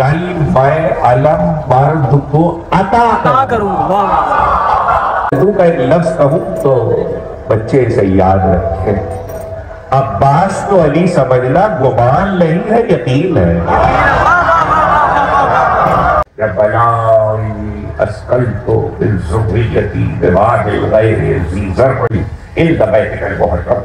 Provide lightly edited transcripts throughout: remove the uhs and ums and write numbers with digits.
کل میں علم مرد کو عطا کروں گا. اردو کا ایک لفظ کہوں تو بچے اسے یاد رکھیں. عباس تو علی سمجھنا گمان نہیں ہے، یقین ہے. ربنا اسقلت بالذریۃ بواد غیر ذی زرع عند بیتک المحرم.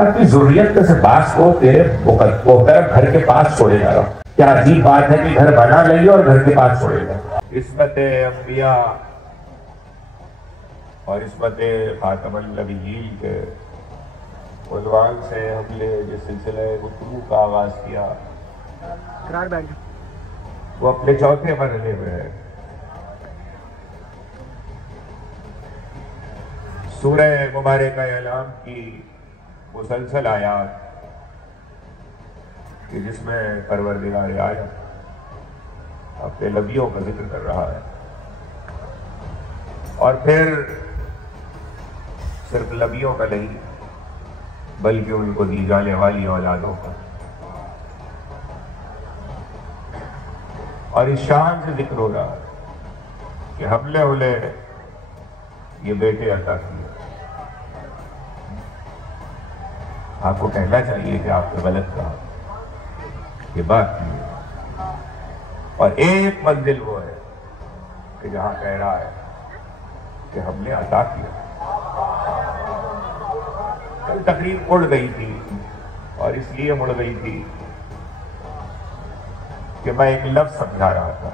اپنی ضروریت سے باس کو تیرے گھر کے پاس چھوڑے جا رہا ہوں. کیا عجیب بات ہے کہ گھر بنا لئیے اور گھر کے پاس چھوڑے گا. عصمت انبیاء اور عصمت خاتم النبیین کے عنوان سے ہم نے جو سلسلہ گفتگو کا آغاز کیا وہ اپنے چوتھے مرحلے میں ہے. سورہ مبارکہ اعلام کی مسلسل آیات کہ جس میں پروردگار عالم اپنے نبیوں کا ذکر کر رہا ہے، اور پھر صرف نبیوں کا نہیں بلکہ ان کو دی جانے والی اولادوں کا، اور اس شان سے ذکر ہو رہا ہے کہ ہم نے انہیں یہ بیٹے عطا کیے. آپ کو کہنا چاہیے کہ آپ نے غلط کہا، یہ بات نہیں ہے. اور ایک منزل وہ ہے کہ جہاں کہہ رہا ہے کہ ہم نے عطا کیا. کل تقریر اڑ گئی تھی، اور اس لیے مڑ گئی تھی کہ میں ایک لفظ سمجھا رہا تھا.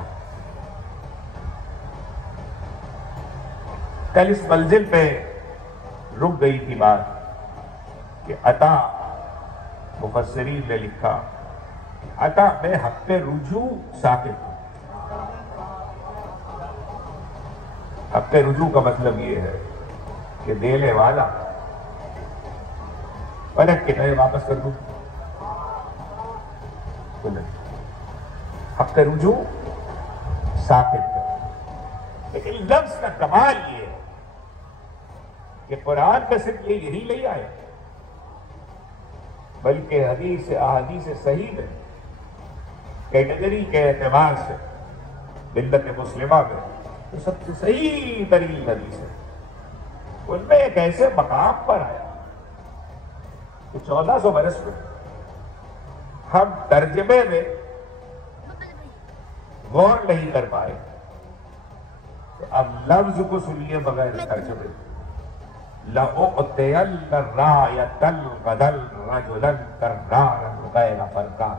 کل اس منزل پہ رک گئی تھی بات کہ عطا مفسرین نے لکھا عطا میں حق پہ رجوع ساقط ہوں. حق پہ رجوع کا مطلب یہ ہے کہ دینے والا پلٹ کے کہے واپس کر دوں. حق پہ رجوع ساقط ہے. لیکن لفظ کا کمال یہ ہے کہ قرآن میں صرف یہی نہیں آیا بلکہ حدیث احادیث صحیح میں کیٹیگری کے اعتبار سے ملت مسلمہ میں تو سب سے صحیح ترین حدیث ہے. ان میں ایک ایسے مقام پر آیا کہ 1400 برس میں ہم ترجمے میں غور نہیں کر پائے. تو اب لفظ کو سنیے بغیر ترجمے. لَأُعْطِيَنَّ الرَّايَةَ الْغَدَى رَجُلًا كَرَّارًا غَيْرَ فَرْقًا.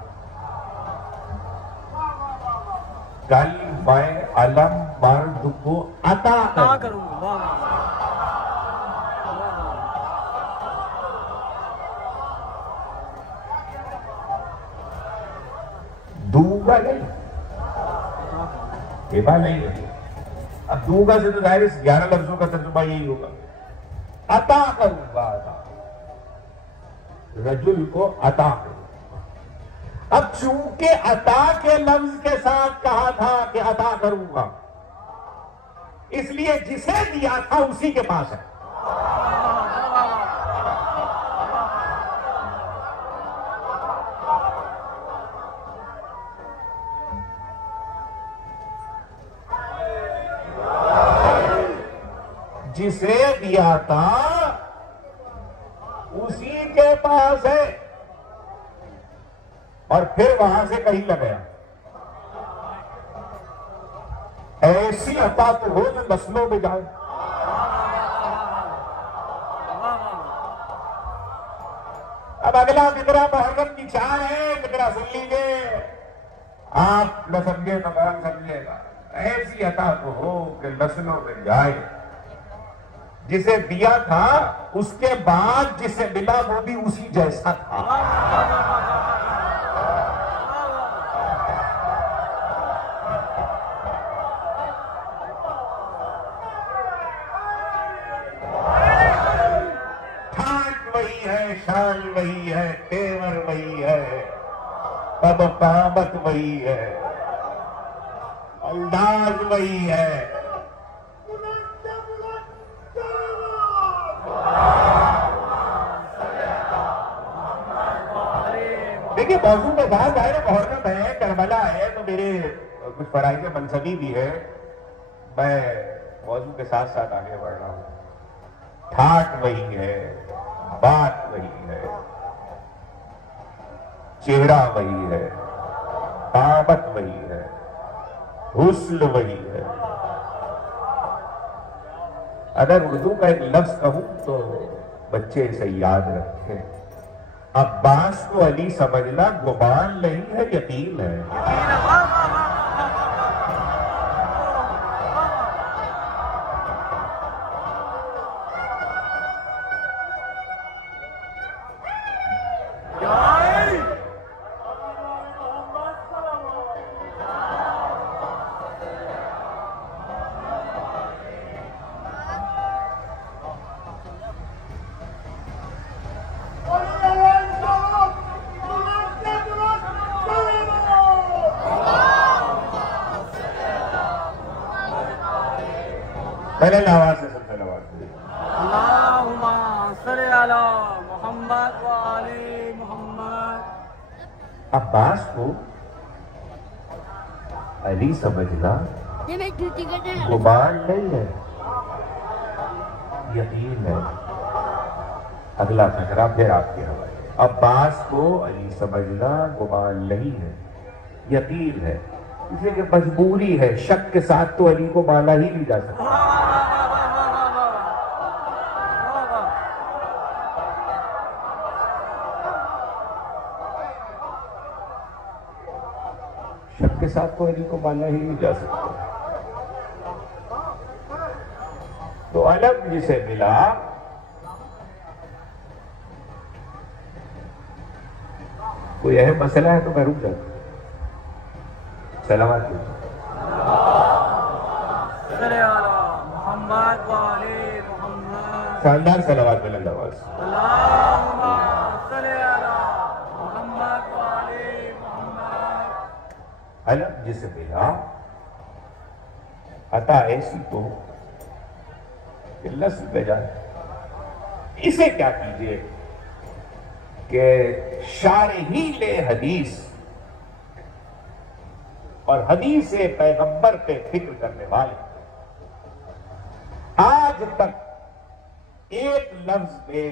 کل میں علم مرد کو عطا کروں گا. دوں گا نہیں، ہبہ نہیں ہے. اب دوں گا سے تو ظاہر 11 لفظوں کا ترجمہ یہی ہوگا. عطا کروں گا، عطا رجل کو عطا کروں. اب چونکہ عطا کے لفظ کے ساتھ کہا تھا کہ عطا کروں گا، اس لیے جسے دیا تھا اسی کے پاس ہے. جسے دیا تھا اسی کے پاس ہے، اور پھر وہاں سے کہیں نہ گیا. ایسی عطا تو ہو جو نسلوں میں جائے. اب اگلا فقرہ محرم کی چار ہے، فقرہ سن لیجیے. آپ نہ سمجھے نہ بیان سمجھے گا. ایسی عطا تو ہو کہ نسلوں میں جائے. جسے دیا تھا اس کے بعد جسے ملا وہ بھی اسی جیسا تھا. ٹھاٹ وہی ہے، شان وہی ہے، تیور وہی ہے، قد و قامت وہی ہے، انداز وہی ہے. دیکھیے موضوع میں بات آئے نا، محرم ہے، کربلا ہے، تو میرے کچھ فرائض منصبی بھی ہے، میں موضوع کے ساتھ ساتھ آگے بڑھ رہا ہوں۔ ٹھاٹ وہی ہے، بات وہی ہے، چہرہ وہی ہے، قامت وہی ہے، حسن وہی ہے۔ اگر اردو کا ایک لفظ کہوں تو بچے اسے یاد رکھیں، عباس کو علی سمجھنا گمان نہیں ہے، یقین ہے۔ پہلے آواز سے سب سے آواز سے اللہم صلی علی محمد و آل محمد۔ عباس کو علی سمجھنا گمان نہیں ہے، یقین ہے۔ اگلا فقرہ پھر آپ کے حوالے۔ عباس کو علی سمجھنا گمان نہیں ہے، یقین ہے، اس لیے کہ مجبوری ہے، شک کے ساتھ تو علی کو مانا ہی نہیں جا سکتا۔ شک کے ساتھ تو علی کو مانا ہی نہیں جا سکتا۔ تو علم جسے ملا کوئی اہم مسئلہ ہے تو میں رک جاتا ہوں۔ سلامات صلی علی محمد و آل محمد۔ شاندار سلامات میں آواز۔ اللہم صلی علی محمد و آل محمد۔ علم جسے ملا عطا ایسی تو کہ لفظ بے جان، اسے کیا کیجئے کہ شارحین حدیث اور حدیث پیغمبر پہ فکر کرنے والے آج تک ایک لفظ پہ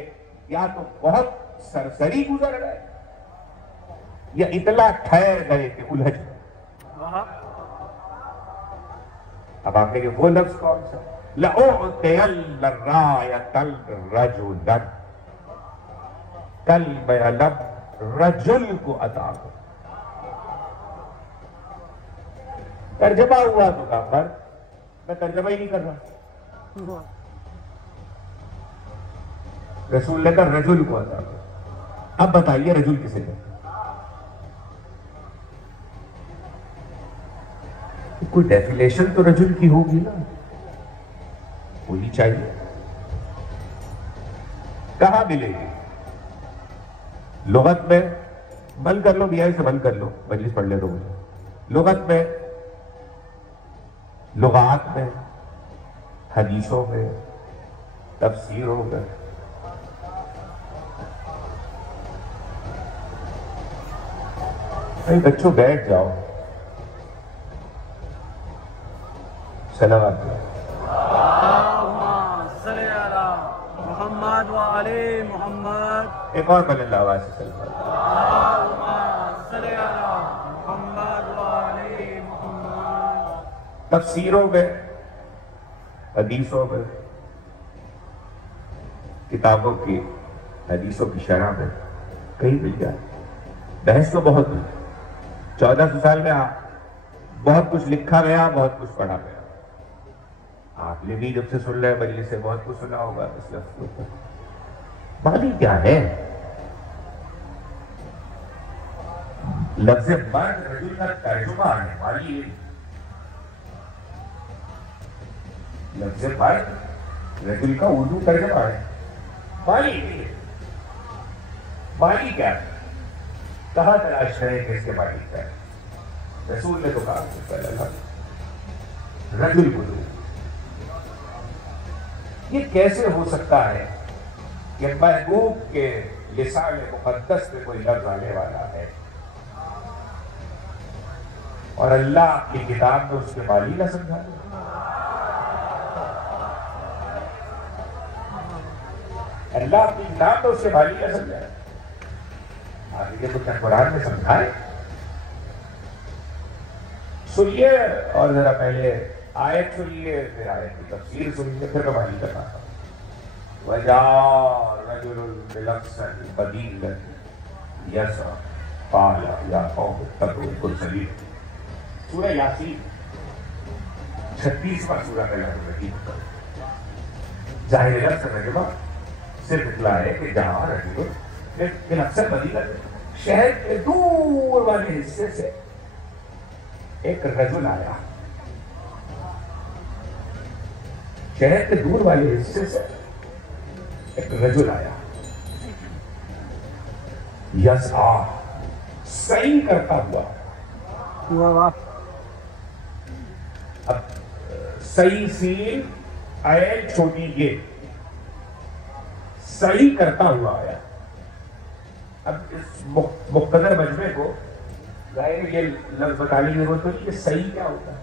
یا تو بہت سرسری گزر گئے یا اتنا ٹھہر گئے کہ الجھ گئے۔ اب آپ نے کہ وہ لفظ کون سا؟ لَأُعْتِيَنَّ الرَّایَةَ الرَّجُلَ، کل میں علم رجل کو عطا ہوں۔ ترجمہ ہوا تو کہا پر میں ترجمہ ہی نہیں کر رہا، رسول نے کہا رجل کو عطا ہوں۔ اب بتائیے رجل کسے کہتے؟ کوئی ڈیفینیشن تو رجل کی ہوگی نا، ہونی چاہیے۔ کہاں ملے گی؟ لغت میں بند کر لو، بیا سے بند کر لو، مجلس پڑھ لے دو مجھے۔ لغت میں، لغات میں، حدیثوں میں، تفسیروں میں، بچوں بیٹھ جاؤ، سلامات۔ اللہم صلی علی محمد و آل محمد۔ ایک اور بلند آواز سے سلامات۔ اللہم صلی علی محمد و آل محمد۔ تفسیروں میں، حدیثوں میں، کتابوں کی حدیثوں کی شرح میں کہیں مل جائے۔ بحث تو بہت ہوئی، 1400 سال میں بہت کچھ لکھا گیا، بہت کچھ پڑھا گیا۔ آپ نے بھی جب سے سن رہے مجلس سے بہت کچھ سنا ہوگا اس لفظ کے اوپر۔ معنی کیا ہے؟ لفظ مرد رجل کا ترجمہ ہے، معنی یہ لفظ مرد رجل کا اردو ترجمہ ہے، معنی یہ معنی کیا ہے؟ کہاں تلاش کریں کہ اس کے معنی کیا ہے؟ رسول نے تو کہا کہ پہلا رجل کو دو۔ یہ کیسے ہو سکتا ہے کہ محبوب کے لسان مقدس میں کوئی لفظ آنے والا ہے اور اللہ کی کتاب میں اس کے والی نہ سمجھا دے. اللہ کی کتاب میں اس کے والی نہ سمجھا دے. آگے کچھ قرآن میں سمجھائے. سنیے اور ذرا پہلے آیت سنیے پھر آیت کی تفسیر سنیے پھر میں والی کرنا تھا. وَجَاءَ رَجُلٌ بِالْأَقْصَىٰ بَدِيلًا يَسْعَىٰ قَالَ يَا قَوْمِ اتَّقُوا الْمُرْسَلِينَ. سورہ یاسین 36واں سورہ کا یاد. ظاہر لفظ رجوع صرف اطلاع ہے کہ جہاں رجوع بالأقصىٰ بدیلًا شہر کے دور والے حصے سے ایک رجل آیا. شہر کے دور والے حصے سے ایک رجل آیا. یسعیٰ سعی کرتا ہوا. اب سعی سین عین چھوٹی یہ سعی کرتا ہوا آیا. اب اس مقتدر مجمع کو ظاہر یہ لفظ بتانے کی ضرورت ہوتی ہے کہ صحیح کیا ہوتا ہے.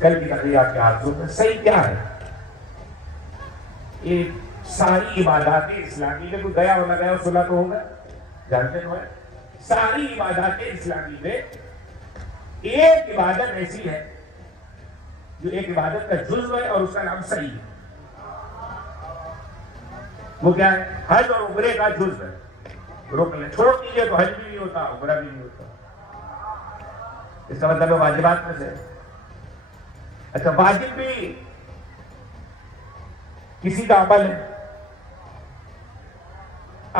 کل کی تقریر آپ کے ہاتھوں میں صحیح کیا ہے. یہ ساری عبادات اسلامی میں کوئی گیا ہونا گیا سنا تو ہوگا جانتے تو ہے. ساری عبادات اسلامی میں ایک عبادت ایسی ہے جو ایک عبادت کا جزو ہے اور اس کا نام صحیح ہے. وہ کیا ہے؟ حج اور عمرے کا جزو ہے. روک لیں چھوڑ دیجیے تو حج بھی نہیں ہوتا عمرہ بھی نہیں ہوتا. اس کا مطلب ہے واجبات میں سے. اچھا واجب بھی کسی کا عمل ہے.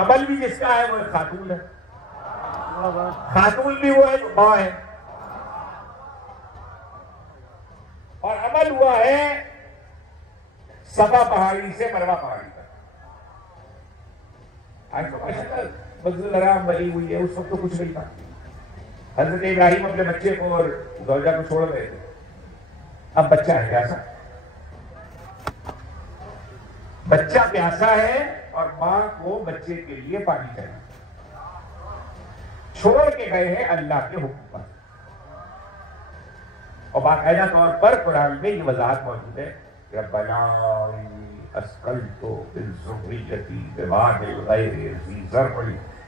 عمل بھی جس کا ہے وہ خاتون ہے. خاتون بھی وہ ہے جو ماں ہے. اور عمل ہوا ہے صفا پہاڑی سے مروہ پہاڑی تک. آج تو ماشاءاللہ مسجد الحرام بنی ہوئی ہے. اس وقت تو کچھ نہیں تھا. حضرت ابراہیم اپنے بچے کو اور زوجہ کو چھوڑ گئے تھے. اب بچہ ہے پیاسا. بچہ پیاسا ہے اور ماں کو بچے کے لیے پانی چاہیے. چھوڑ کے گئے ہیں اللہ کے حکم پر. اور باقاعدہ طور پر قرآن میں یہ وضاحت موجود ہے کہ ربنا اسکنت من ذریتی بواد غیر ذی زرع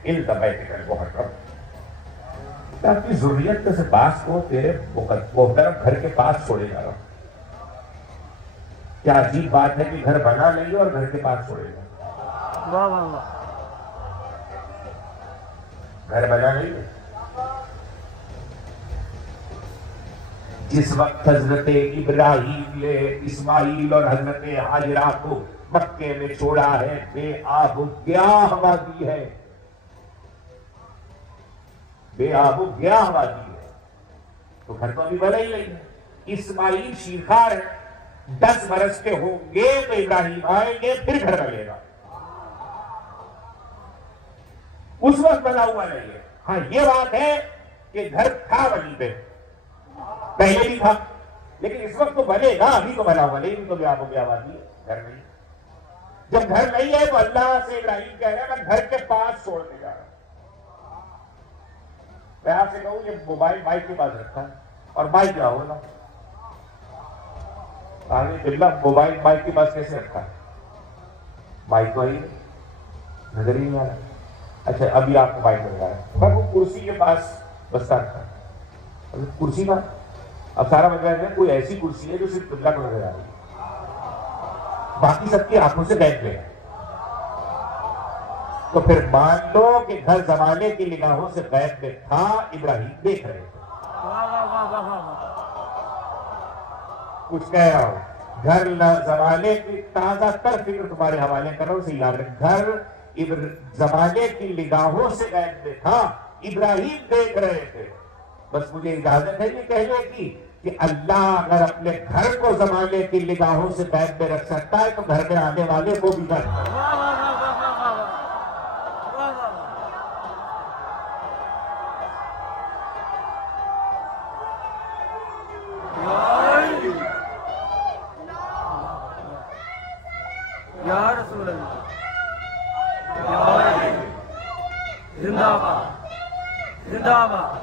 عند بیتک المحرم. اپنی ذریت میں سے بعض کو تیرے محترم گھر کے پاس چھوڑے جا رہا ہوں. کیا عجیب بات ہے کہ گھر بنا نہیں اور گھر کے پاس چھوڑے جا رہا. واہ واہ. گھر بنا نہیں ہے. جس وقت حضرت ابراہیم نے اسماعیل اور حضرت حاجرہ کو مکے میں چھوڑا ہے بے آب و گیاہ وادی ہے. بے آب و گیاہ وادی ہے تو گھر تو ابھی بنا ہی نہیں ہے. اسماعیل شیرخوار ہے. 10 برس کے ہوں گے تو ابراہیم آئیں گے پھر گھر بنے گا. اس وقت بنا ہوا نہیں ہے. ہاں یہ بات ہے کہ گھر تھا وہیں پہ پہلے بھی تھا لیکن اس وقت تو بنے گا. ابھی تو بنا ہوا نہیں. تو بے آب و گیاہ وادی ہے. گھر نہیں. جب گھر نہیں ہے تو اللہ سے ابراہیم کہہ رہا ہے میں گھر کے پاس چھوڑ کے جا رہا ہوں. میں آپ سے کہوں یہ موبائل مائک کے پاس رکھا ہے اور مائک کیا ہوگا آگے بلّہ موبائل مائک کے پاس کیسے رکھا ہے. مائک تو ہی نظر ہی نہیں آ رہا. اچھا ابھی آپ کو مائک نظر آ رہا ہے پر وہ کرسی کے پاس بستا رکھا ہے. کرسی پر اب سارا مطلب ہے کوئی ایسی کرسی ہے جو صرف قبلہ کو نظر آ رہی ہے باقی سب کی آنکھوں سے بیٹھ گئے. تو پھر مان لو کہ گھر زمانے کی نگاہوں سے غیب میں تھا. ابراہیم دیکھ رہے تھے. کچھ کہہ رہا ہوں. گھر زمانے کی تازہ تر فکر تمہارے حوالے کر رہا ہوں اسے یاد رکھ. گھر زمانے کی نگاہوں سے غیب میں تھا. ابراہیم دیکھ رہے تھے. بس مجھے اجازت ہے یہ کہنے کی کہ اللہ اگر اپنے گھر کو زمانے کی نگاہوں سے غیب میں رکھ سکتا ہے تو گھر میں آنے والے کو بھی رکھ سکتا ہے. یا رسول اللہ. زندہ باد زندہ باد.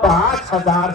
5000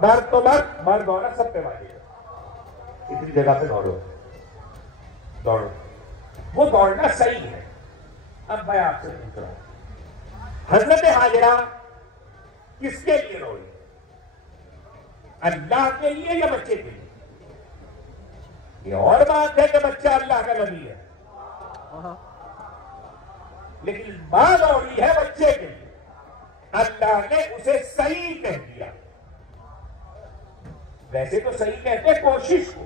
مرد تو مرد عورت سب پہ واجب ہے، اتنی جگہ پہ دوڑو، وہ دوڑنا صحیح ہے۔ اب میں آپ سے پوچھ رہا ہوں، حضرت حاجرہ کس کے لیے روئی؟ اللہ کے لیے یا بچے کے لیے؟ یہ اور بات ہے کہ بچہ اللہ کا نبی ہے، لیکن ماں روئی ہے بچے کے لیے، اللہ نے اسے صحیح کہہ دیا۔ ویسے تو صحیح کہتے کوشش کو،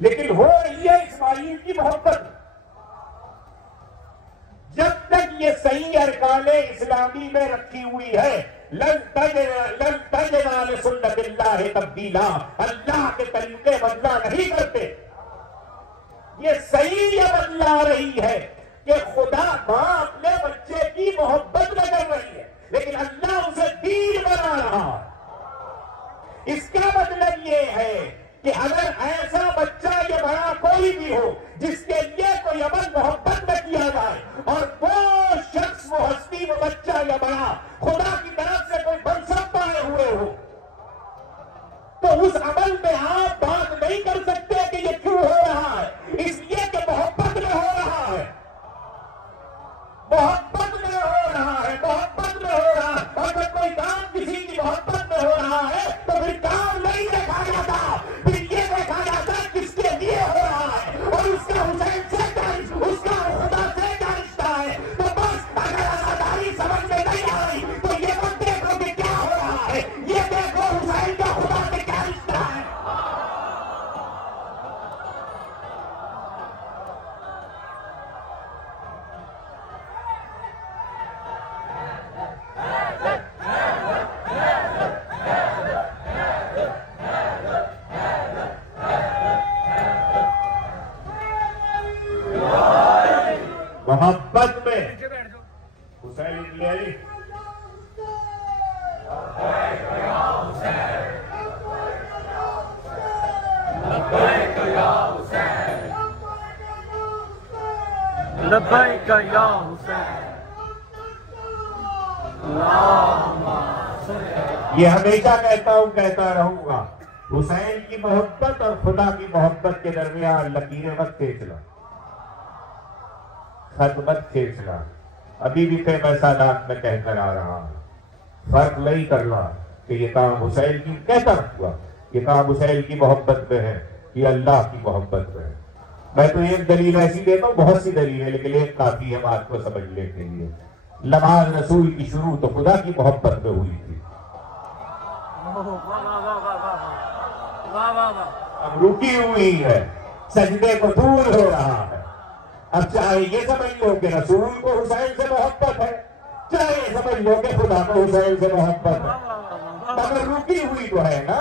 لیکن ہو رہی ہے اسماعیل کی محبت۔ جب تک یہ صحیح ارکان اسلامی میں رکھی ہوئی ہے، لن تجد لسنت اللہ تبدیلا، اللہ کے طریقے بدلا نہیں کرتے۔ یہ صحیح یہ بدلا رہی ہے کہ خدا ماں اپنے بچے کی محبت میں کر رہی ہے، لیکن اللہ اسے دین بنا رہا ہے۔ اس کا مطلب یہ ہے کہ اگر ایسا بچہ یا بڑا کوئی بھی ہو جس کے لیے کوئی عمل محبت میں کیا جائے، اور وہ شخص، وہ ہستی، وہ بچہ یا بڑا خدا کی طرف سے کوئی منصب پائے ہوئے ہو، تو اس عمل میں آپ بات نہیں کر سکتے کہ یہ کیوں ہو رہا ہے، اس لیے کہ محبت میں ہو رہا ہے، محبت میں ہو رہا ہے، محبت میں ہو رہا ہے۔ اور جب کوئی کام کسی کی محبت میں ہو رہا ہے تو پھر کام نہیں دیکھا جاتا، پھر یہ دیکھا جاتا کس کے لیے ہو رہا ہے، اور اس کا حسین سے کیا، اس کا خدا سے کیا رشتہ ہے۔ تو بس اگر ازاداری سمجھ میں نہیں آئی تو یہ مت دیکھو کہ کیا ہو رہا ہے، یہ دیکھو حسین کا خدا سے کیا رشتہ ہے۔ محبت میں حسین لے لی، لبیک یا حسین، یہ ہمیشہ کہتا ہوں، کہتا رہوں گا، حسین کی محبت اور خدا کی محبت کے درمیان لکیریں مت کھینچنا، خط مت کھینچنا۔ ابھی بھی کئی مسائلات میں کہہ کر آ رہا ہوں، فرق نہیں کرنا کہ یہ کام حسین کی، کہتا رہوں گا یہ کام حسین کی محبت میں ہے، یہ اللہ کی محبت میں ہے۔ میں تو ایک دلیل ایسی دیتا ہوں، بہت سی دلیل ہے، لیکن ایک کافی ہے بات کو سمجھنے کے لیے۔ نماز رسول کی شروع تو خدا کی محبت میں ہوئی تھی، اب رکی ہوئی ہے، سجدے کو دور ہو رہا ہے۔ اب چاہے یہ سمجھ لو کہ رسول کو حسین سے محبت ہے، چاہے یہ سمجھ لو کہ خدا کو حسین سے محبت ہے، مگر رکی ہوئی تو ہے نا۔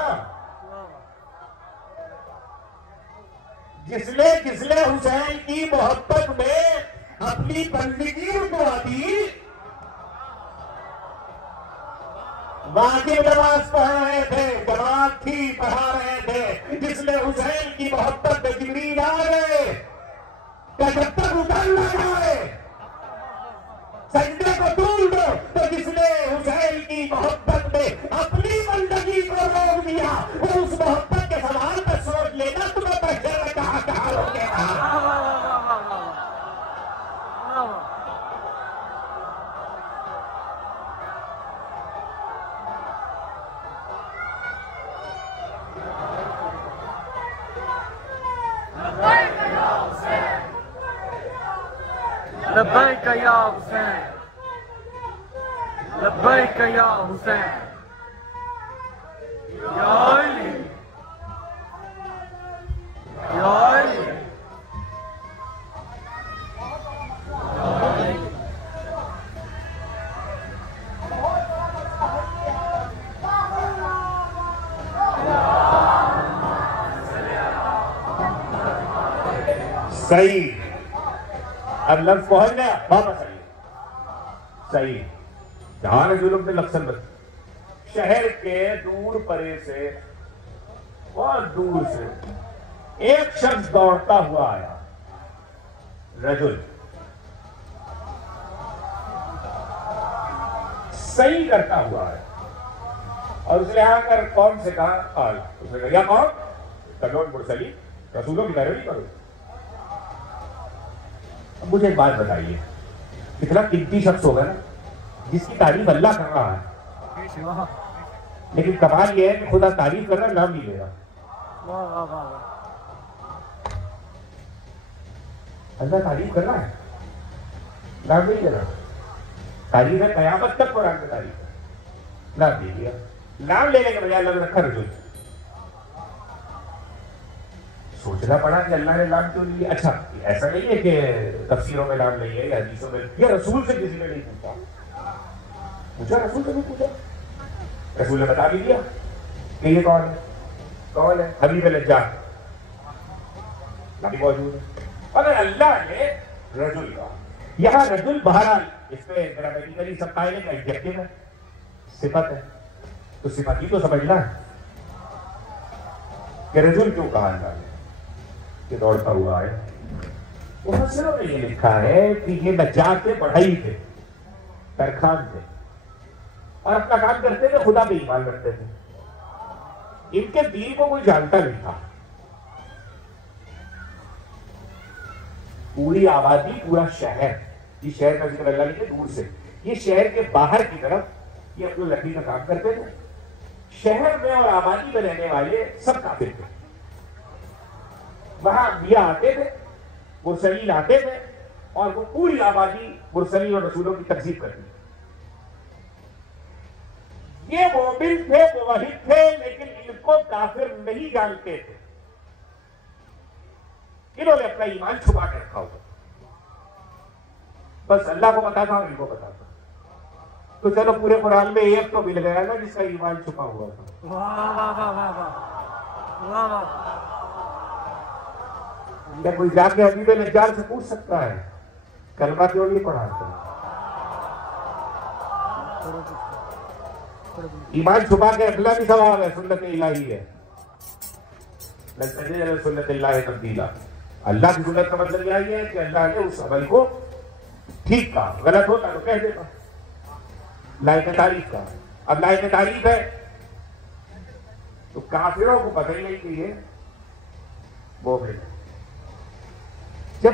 جس نے حسین کی محبت میں اپنی بندگی رکوا دی، واجب نماز پڑھ رہے تھے، جماعت تھی پڑھا رہے تھے، جس نے حسین کی محبت میں جبریل آ گئے کہ جب تک اتر نہ جائے سجدے کو ڈھونڈ دو، تو جس نے حسین کی محبت میں اپنی بندگی کو روک دیا، وہ اس محبت کے سوال پر سوچ لینا تمہیں پہلے میں کہاں روکے گا۔ لبیک یا حسین، لبیک یا حسین، یا علی، یا علی۔ صحیح، اب لفظ پہنچ گیا، واپس آئیے۔ صحیح، جہاں ظلم میں لفظ بس شہر کے دور پرے سے، بہت دور سے ایک شخص دوڑتا ہوا آیا، رجل صحیح کرتا ہوا آیا، اور اس نے آ کر قوم سے کہا قال، اس نے کہا یا قوم اتبعوا المرسلین، رسولوں کی پیروی کرو۔ اب مجھے ایک بات بتائیے، اتنا قیمتی شخص ہوگا نا جس کی تعریف اللہ کر رہا ہے، لیکن کمال یہ ہے کہ خدا تعریف کر رہا ہے، نام نہیں لے رہا۔ اللہ تعریف کر رہا ہے، نام نہیں لے رہا۔ تعریف ہے قیامت تک قرآن میں تعریف ہے، نام دے دیا، نام لینے کے بجائے اللہ نے رکھا رجل۔ سوچنا پڑا کہ اللہ نے نام کیوں لیا۔ اچھا ایسا نہیں ہے کہ تفسیروں میں نام نہیں ہے یا حدیثوں میں، یا رسول سے کسی نے نہیں پوچھا، رسول سے نہیں پوچھا، رسول نے بتا بھی دیا کہ یہ کون ہے، کون ہے حبیب نجار، نبی موجود ہے۔ اگر اللہ نے رجل کہا، یہاں رجل بہرحال اس پہ میرا میڈیکلی سب قائل ہے کہ ایڈجیکٹو ہے، صفت ہے، تو صفت ہی تو سمجھنا ہے کہ رجل کیوں کہا اللہ نے کہ دوڑتا ہوا ہے۔ مفسروں نے یہ لکھا ہے کہ یہ نجار کے پڑھائی تھے، ترخان تھے، اور اپنا کام کرتے تھے، خدا پہ ایمان رکھتے تھے، ان کے دین کو کوئی جانتا نہیں تھا۔ پوری آبادی، پورا شہر، یہ شہر کا ذکر اللہ نے دور سے، یہ شہر کے باہر کی طرف یہ اپنے لکڑی کا کام کرتے تھے۔ شہر میں اور آبادی میں رہنے والے سب کافر تھے، وہاں انبیاء آتے تھے، مرسلین آتے تھے، اور وہ پوری آبادی مرسلین اور رسولوں کی تکذیب کرتی تھی۔ یہ مومن تھے، موحد تھے، لیکن ان کو کافر نہیں جانتے تھے، انہوں نے اپنا ایمان چھپا کے رکھا ہوا، بس اللہ کو پتا تھا اور ان کو پتا تھا۔ تو چلو پورے قرآن میں ایک تو مل گیا نا جس کا ایمان چھپا ہوا تھا۔ کیا کوئی جا کے حبیب نجار سے پوچھ سکتا ہے کلمہ کیوں نہیں پڑھاتے؟ ایمان چھپا کے رکھنا بھی ثواب ہے، سنت الہی ہے، لن تجد لسنت اللہ تبدیلا۔ اللہ کی سنت کا مطلب یہ ہے کہ اللہ نے اس عمل کو ٹھیک کہا، غلط ہوتا تو کہہ دیتا، لائق تعریف کا۔ اب لائق تعریف ہے تو کافروں کو پتہ ہی نہیں کہ یہ مومن ہے۔ جب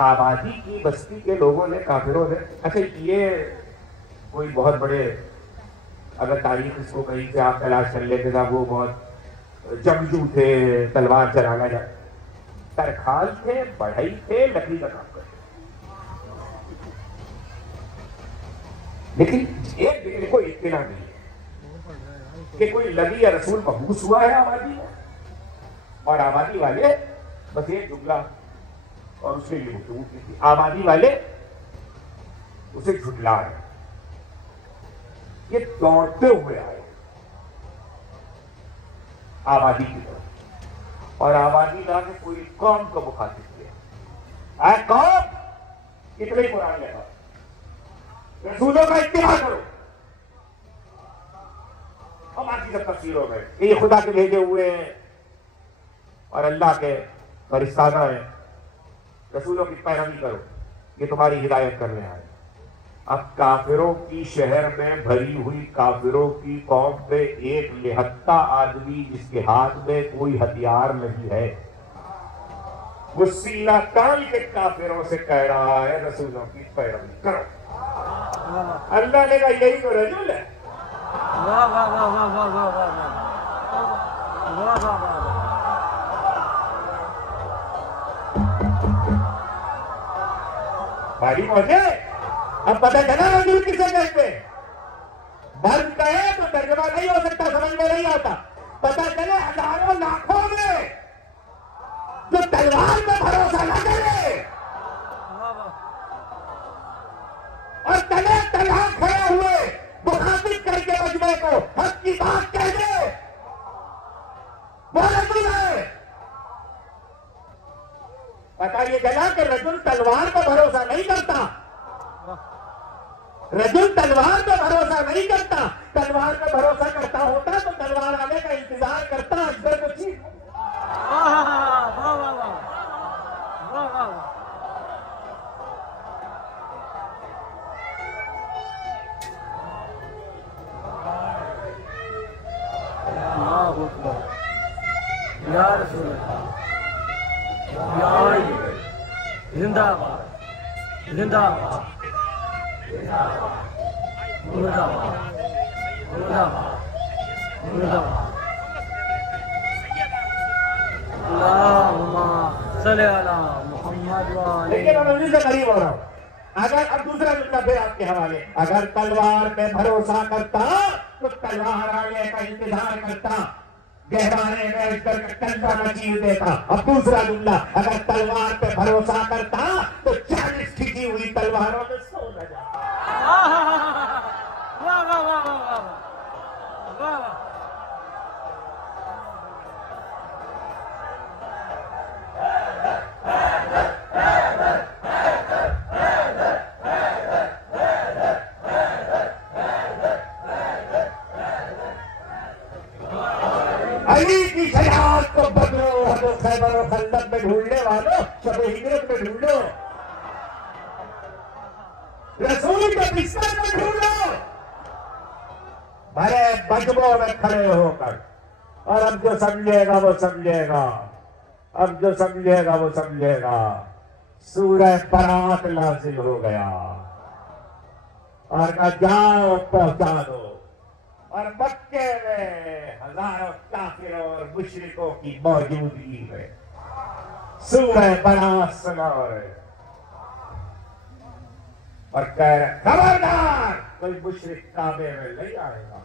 آبادی کی بستی کے لوگوں نے، کافروں نے، اچھا یہ کوئی بہت بڑے، اگر تاریخ اس کو کہیں سے آپ تلاش کر لیتے تھا، وہ بہت جنگجو تھے، تلوار چلانا جاتے، ترخال تھے، بڑھئی تھے، لکڑی کا کام کرتے، لیکن ایک دن کو اطلاع نہیں کہ کوئی نبی یا رسول مبعوث ہوا ہے آبادی میں، اور آبادی والے بس ایک جملہ اور اس کے لیے گفتگو کی تھی، آبادی والے اسے جھٹلا رہے، یہ دوڑتے ہوئے آئے آبادی کی طرف، اور آبادی نے آگے کوئی قوم کو مخاطب کیا، اے قوم، اتنے ہی قرآن لگا، رسولوں کا اتباع کرو۔ ہم آج کی سب تفسیروں میں یہ خدا کے بھیجے ہوئے ہیں اور اللہ کے فرستادہ ہیں، رسولوں کی پیروی کرو، یہ تمہاری ہدایت کرنے آئے۔ اب کافروں کی شہر میں بھری ہوئی کافروں کی قوم پہ ایک نہتہ آدمی جس کے ہاتھ میں کوئی ہتھیار نہیں ہے، وہ سینہ تان کے کافروں سے کہہ رہا ہے رسولوں کی پیروی کرو۔ اللہ نے کہا یہی تو رجل ہے۔ بھائی پہنچے، اب پتہ چلا رجل کسے کہتے ہیں۔ مرد کہے تو ترجمہ نہیں ہو سکتا، سمجھ میں نہیں آتا، پتہ چلے ہزاروں لاکھوں میں جو تلوار پہ بھروسہ نہ کرے اور تلے تنہا کھڑے ہوئے مخاطب کر کے مجمع کو حق کی بات کہہ دے، وہ رجل ہے۔ پتا یہ چلا کہ رجل تلوار پہ بھروسہ نہیں کرتا، رجل تلوار پہ بھروسہ نہیں کرتا، تلوار پہ بھروسہ کرتا ہوتا تو تلوار آنے کا انتظار کرتا، اکبر کو چیز۔ اکبر یا رسول اللہ یا علی زندہ باد زندہ باد مردہ باد مردہ باد مردہ باد اللہم صلی علی محمد وعلی لیکن میں مجھے سے قریب ہو رہا ہوں. اگر اب دوسرا جملہ پھر آپ کے حوالے اگر تلوار پہ بھروسہ کرتا تو تلوار آنے کا انتظار کرتا گہرانے میں اس پر کنڈا نہ چیر دیتا. اب دوسرا جملہ اگر تلوار پہ بھروسہ کرتا تو 40 کھینچی ہوئی تلواروں میں سو نہ جاتا. واہ واہ واہ واہ واہ واہ. علی کی شجاعت کو بدلو. حضرت خیبر و خندق میں ڈھونڈنے والوں شب ہجرت میں ڈھونڈو رسول کے بستر میں ڈھونڈو بڑے بجبوں میں کھڑے ہو کر. اور اب جو سمجھے گا وہ سمجھے گا اب جو سمجھے گا وہ سمجھے گا. سورہ برات نازل ہو گیا اور کہا جاؤ پہنچا دو. اور مکے میں ہزاروں کافروں اور مشرکوں کی موجودگی ہے. سورہ برات سنا رہے اور کہہ رہے خبردار کوئی مشرک کعبے میں نہیں آئے گا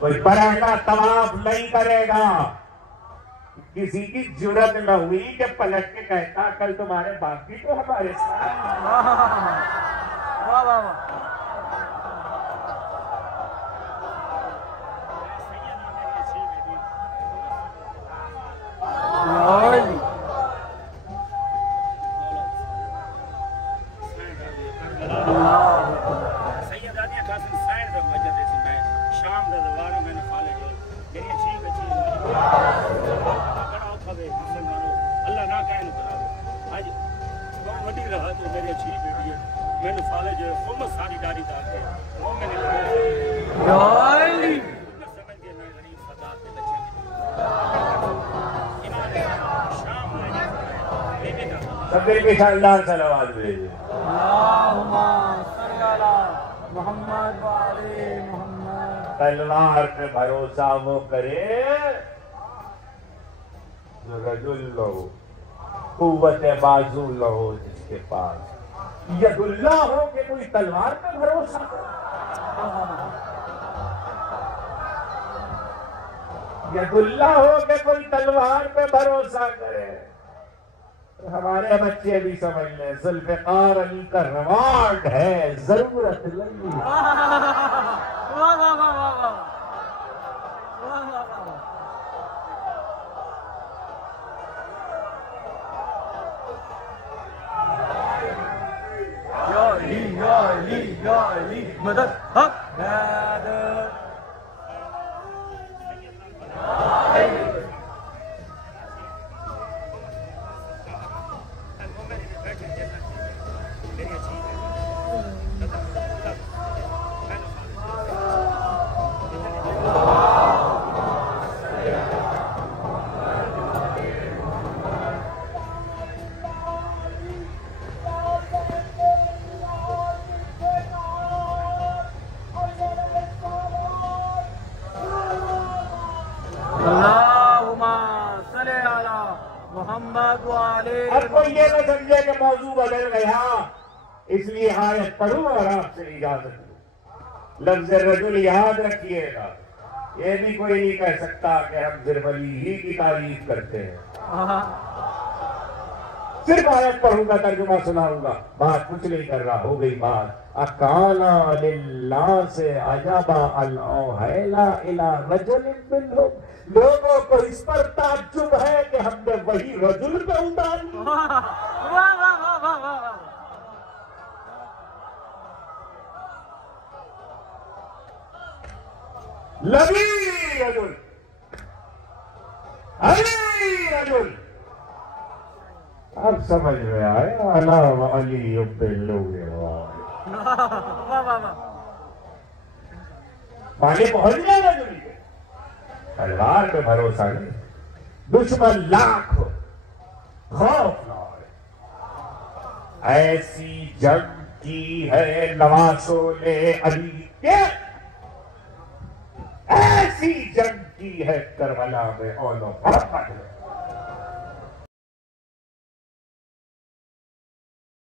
کوئی برہنہ طواف نہیں کرے گا. کسی کی جرت نہ ہوئی کہ پلٹ کے کہتا کل تمہارے باپ بھی تو ہمارے ساتھ. واہ واہ واہ. سبھی کے شاندار صلوات بھیجیں. اللہم صلی علی محمد وعلی محمد. تلوار پہ بھروسہ وہ کرے جو رجل لو قوت بازو لو جس کے پاس ید اللہ ہو کہ کوئی تلوار پہ بھروسہ کرے. ید اللہ ہو کہ کوئی تلوار پہ بھروسہ کرے. ہمارے بچے بھی سمجھ لیں ذوالفقار علی کا ریوارڈ ہے ضرورت نہیں. یا علی یا علی یا علی مدد حق مدد. اب کوئی یہ نہ سمجھے کہ موضوع بدل گیا اس لیے آیت پڑھوں اور آپ سے اجازت لوں. لفظ رجل یاد رکھیے گا. یہ بھی کوئی نہیں کہہ سکتا کہ ہم صرف علی ہی کی تعریف کرتے ہیں. صرف آیت پڑھوں گا ترجمہ سناؤں گا بات کچھ نہیں کر رہا. ہو گئی بات. اکانا للہ سے عجبا الاوحیلا الی رجل منہم. لوگوں کو اس پر تعجب ہے کہ ہم نے وہی رجل پہ اتار لبی رجل علی رجل. اب سمجھ میں آئے انا و علی باللہ. پانے پہنچ جانا ضروری ہے. تلوار پہ بھروسہ نہیں, دشمن لاکھ خوف نہ ہو. ایسی جنگ کی ہے نواسوں نے علی کے, ایسی جنگ کی ہے کربلا میں اولو محمد.